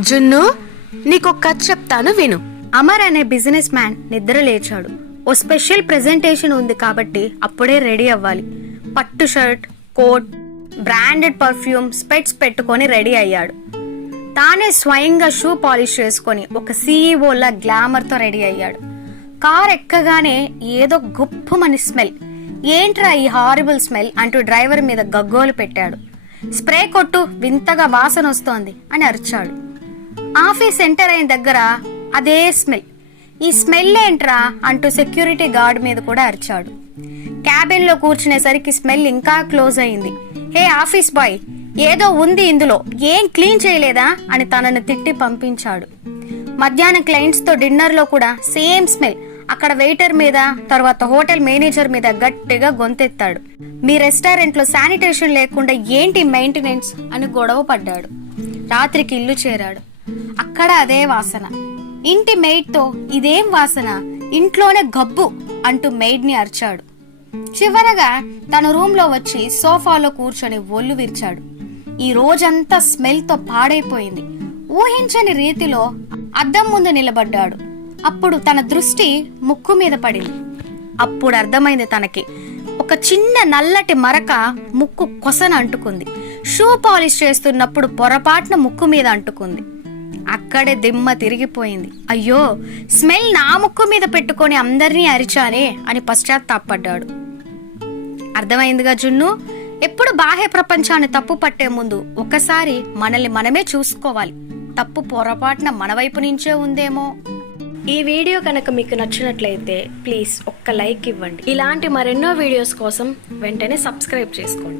జున్ను నీకు కథ చెప్తాను విను. అమర్ అనే బిజినెస్ మ్యాన్ నిద్ర లేచాడు. ఓ స్పెషల్ ప్రెజెంటేషన్ ఉంది కాబట్టి అప్పుడే రెడీ అవ్వాలి. పట్టు shirt coat branded perfume specs పెట్టుకొని రెడీ అయ్యాడు. తానే స్వయంగా షూ పాలిష్ చేసుకొని ఒక సీఈఓలా గ్లామర్తో రెడీ అయ్యాడు. కార్ ఎక్కగానే ఏదో గుప్పమని స్మెల్. ఏంట్రా ఈ హారిబుల్ స్మెల్ అంటూ డ్రైవర్ మీద గగ్గోలు పెట్టాడు. స్ప్రే కొట్టు వింతగా వాసన వస్తోంది అని అరిచాడు. ఆఫీస్ ఎంటర్ అయిన దగ్గర అదే స్మెల్. ఈ స్మెల్ ఏంట్రా అంటూ సెక్యూరిటీ గార్డ్ మీద కూడా అరిచాడు. క్యాబిన్లో కూర్చునేసరికి స్మెల్ ఇంకా క్లోజ్ అయింది. హే ఆఫీస్ బాయ్ ఏదో ఉంది ఇందులో. ఏం క్లీన్ చేయలేదా? అని తనను తిట్టి పంపించాడు. మధ్యాహ్నం క్లయింట్స్తో డిన్నర్లో కూడా సేమ్ స్మెల్. అక్కడ వెయిటర్ మీద తర్వాత హోటల్ మేనేజర్ మీద గట్టిగా గొంతెత్తాడు. మీ రెస్టారెంట్లో శానిటేషన్ లేకుండా ఏంటి మెయింటెనెన్స్? అని గొడవ పడ్డాడు. రాత్రికి ఇల్లు చేరాడు. అక్కడ అదే వాసన. ఇంటి మెయిడ్తో ఇదేం వాసన? ఇంట్లోనే గబ్బు అంటూ మెయిడ్ని అరిచాడు. చివరగా తన రూమ్లో వచ్చి సోఫాలో కూర్చొని ఒళ్ళు విరిచాడు. ఈ రోజంతా స్మెల్తో పాడైపోయింది. ఊహించని రీతిలో అద్దం ముందు నిలబడ్డాడు. అప్పుడు తన దృష్టి ముక్కు మీద పడింది. అప్పుడు అర్థమైంది తనకి. ఒక చిన్న నల్లటి మరక ముక్కు కొసన అంటుకుంది. షూ పాలిష్ చేస్తున్నప్పుడు పొరపాటున ముక్కు మీద అంటుకుంది. అక్కడే దిమ్మ తిరిగిపోయింది. అయ్యో స్మెల్ నా ముక్కు మీద పెట్టుకొని అందరినీ అరిచానే అని పశ్చాత్తాపడ్డాడు. అర్థమైందిగా జున్ను? ఎప్పుడు బాహ్య ప్రపంచాన్ని తప్పు పట్టే ముందు ఒకసారి మనల్ని మనమే చూసుకోవాలి. తప్పు పొరపాటున మన వైపు నుంచే ఉందేమో? ఈ వీడియో కనుక మీకు నచ్చినట్లయితే ప్లీజ్ ఒక్క లైక్ ఇవ్వండి. ఇలాంటి మరెన్నో వీడియోస్ కోసం వెంటనే సబ్స్క్రైబ్ చేసుకోండి.